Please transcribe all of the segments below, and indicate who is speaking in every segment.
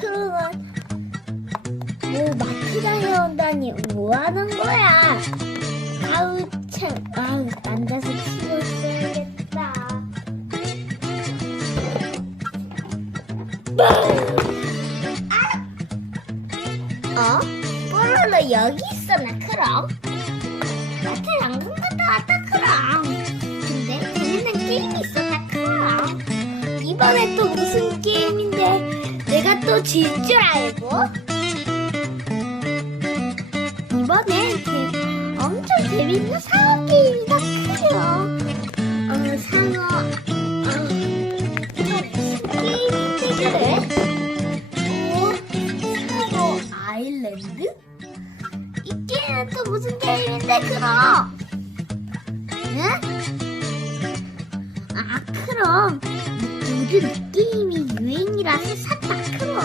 Speaker 1: 크롱은 뭐 마트 다녀온다니 뭐 하는 거야? 아우 참 아우 앉아서 치고 있어야겠다. 어? 뽀로로 여기 있었나 크롱? 마트 당근 갔다 왔다 크롱. 근데 재밌는 게임이 있었다 크롱. 이번에 또 무슨 게임인데 또 질 줄 알고? 이번엔 게- 엄청 재밌는 상어 게임이다 크롱. 어 상어 어, 이거 무슨 게임인지 그래? 어? 상어 아일랜드? 이 게임은 또 무슨 게임인데 그럼? 응? 아 그럼 요즘 게임이 유행이라서 샀다 그럼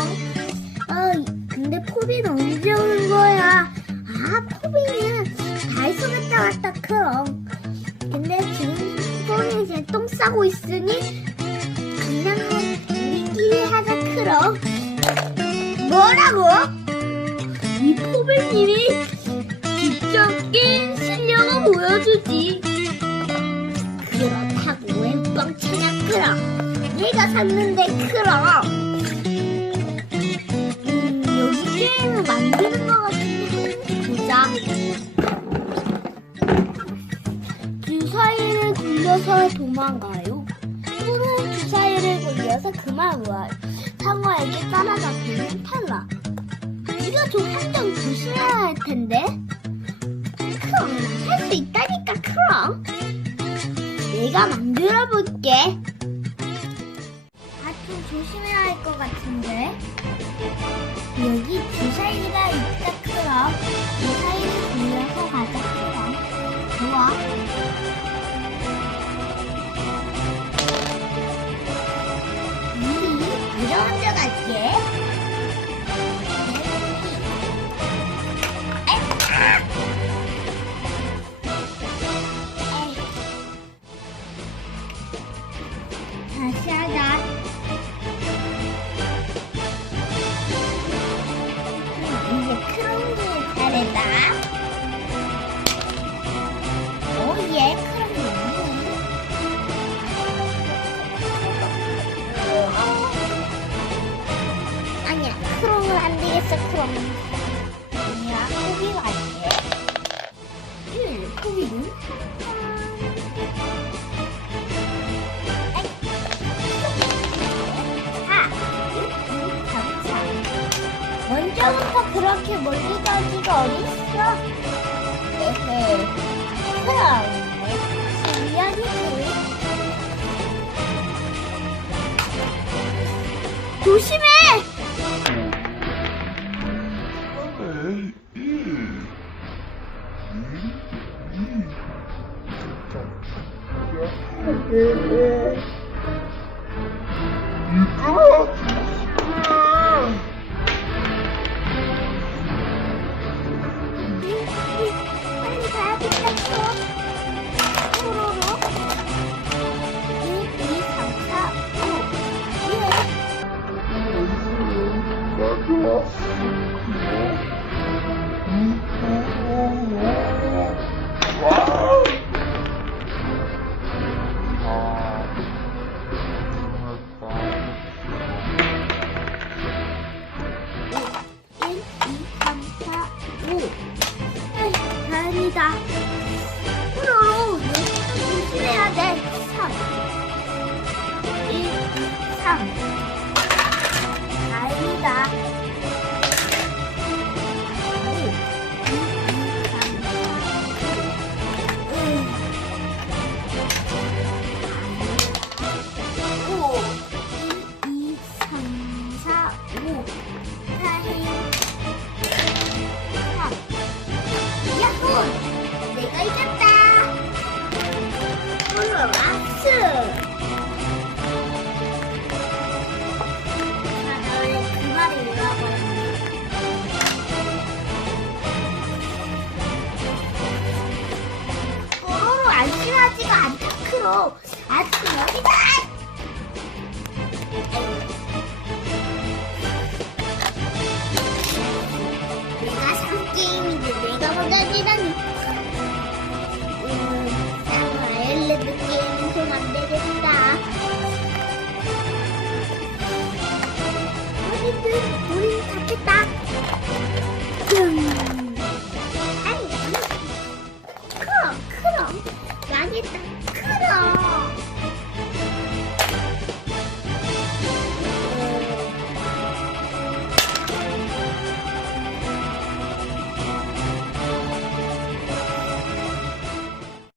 Speaker 1: 아 근데 포비는 언제 오는 거야? 아 포비는 다이소 갔다 왔다 그럼 근데 지금 포비는 그냥 똥 싸고 있으니 그냥 우리끼리 하자 그럼 뭐라고? 이 포비님이 직접 게임 실력을 보여주지 내가 샀는데 크럼. 음 여기 게임을 만드는 것 같은데. 보자. 주사위를 굴려서 도망가요. 또는 주사위를 굴려서 그만 와요. 상어에게 따라잡히면 탈락 이거 좀 한정 조심해야 할 텐데. 크럼 할 수 있다니까 크럼. 내가 만들어 볼게. 아, 좀 조심해야 할 것 같은데. 여기 주사위가 있다, 크럼. 주사위를 돌려서 가자, 크럼. 좋아. 미리 내가 먼저 갈게. 다시 하자. 먼저부터 그렇게 멀리 가기가 어딨어? 에헤. 그럼, 미안이지. 조심해! 빨리 4, 5. 에이, 다행이다. 푸로로 연습해야 돼. 뽀로로 안심하지가 않다, 크로. 아직 여기다!